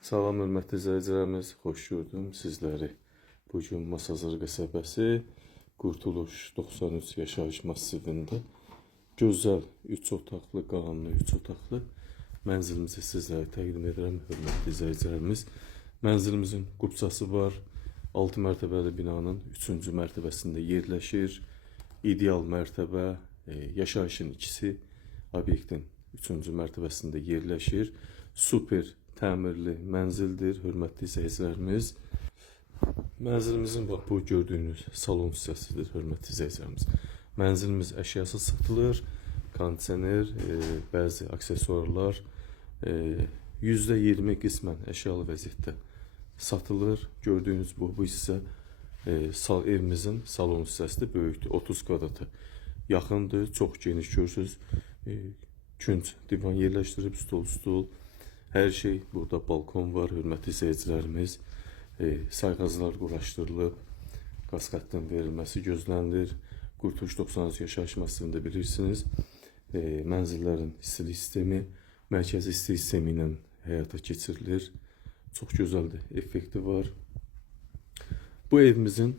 Salam hörmətli izləyicilərimiz, xoş gördüm sizləri. Bugün Masazır qəsəbəsi Qurtuluş 93 yaşayış massivində gözəl 3 otaqlı, qanunlu 3 otaqlı mənzilimizi sizlərə təqdim edirəm hörmətli izləyicilərimiz. Mənzilimizin qubçası var. 6 mərtəbəli binanın 3-cü mərtəbəsində yerləşir. İdeal mərtəbə, yaşayışın ikisi obyektin 3-cü mərtəbəsində yerləşir. Super təmirli mənzildir, hörmətli izləyicilərimiz. Mənzilimizin bax bu gördüyünüz salon hissəsidir, hörmətli izləyicilərimiz. Mənzilimiz əşyası satılır, kondisioner, bəzi aksesuarlar %20 qismən əşyalı vəziyyətdə satılır. Gördüyünüz bu hissə evimizin salon hissəsidir, böyükdür, 30 kvadrata yaxındır, çox geniş görürsünüz. Künc divan yerləşdirib, stol. Hər şey, burada balkon var, hörmətli izləyicilərimiz. Sayğaclar quraşdırılıb, qaz xəttinin verilməsi gözlənilir. Qurtuluş 93 yaşayış massivində bilirsiniz. Mənzillərin istilik sistemi, mərkəzi istilik sistemi ilə həyata keçirilir. Çox gözəldir, effekti var. Bu evimizin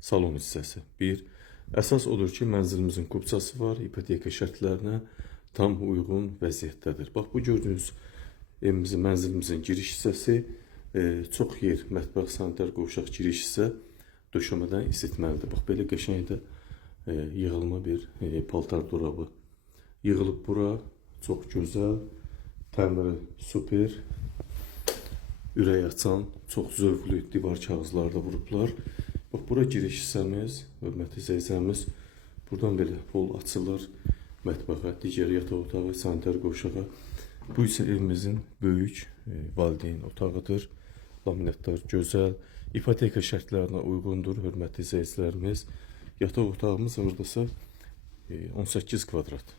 salon hissəsi. Əsas odur ki, mənzilimizin qubçası var, ipoteka şərtlərinə tam uyğun vəziyyətdədir. Bax, bu gördüyünüz evimizin, mənzilimizin giriş hissəsi, çox yer, mətbəx, sanitar, qovşaq giriş hissə döşəmədən isitməlidir. Bax, belə qəşəng də yığılma bir paltar dolabı yığılıb bura. Çox gözəl, təmiri super, ürək açan, çox zövqlü divar kağızları da vurublar. Bax, bura giriş hissəmiz, hörmətli izləyicilərimiz. Buradan belə hol açılır. Mətbəxə, digər yataq otağı, sanitar qovşağa. Bu isə evimizin böyük valideyn otağıdır. Laminatlar gözəl, ipoteka şərtlərinə uyğundur, hörmətli izləyicilərimiz. Yataq otağımız oradasa 18 kvadrat.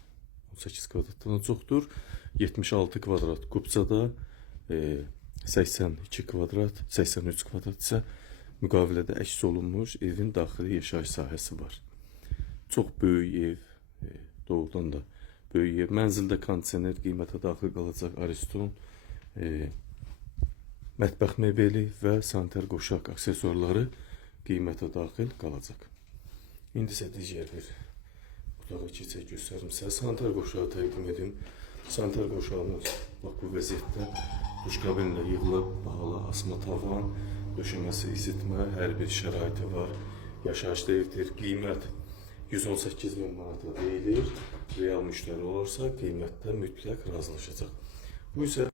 18 kvadratdan çoxdur. 76 kvadrat qubçada, 82 kvadrat, 83 kvadrat isə müqavilədə əks olunmuş evin daxili yaşayış sahəsi var. Çox böyük ev, doğrudan da böyük ev. Mənzildə kondisioner qiymətə daxil qalacaq, Ariston, mətbəx mebeli və sanitar qovşaq aksesuarları qiymətə daxil qalacaq. İndi isə digər bir otağa keçək, göstərim sizə. Sanitar qovşağı təqdim edim. Sanitar qovşağımız bu vəziyyətdə duş kabinlə yığılıb, bağlı asma tavan, döşəməsi, isitmə, hər bir şəraiti var. Yaşayışlı evdir. Qiymət 118.000 manata deyilir. Real müştəri olarsa qiymətdə mütləq razılaşacaq. Bu isə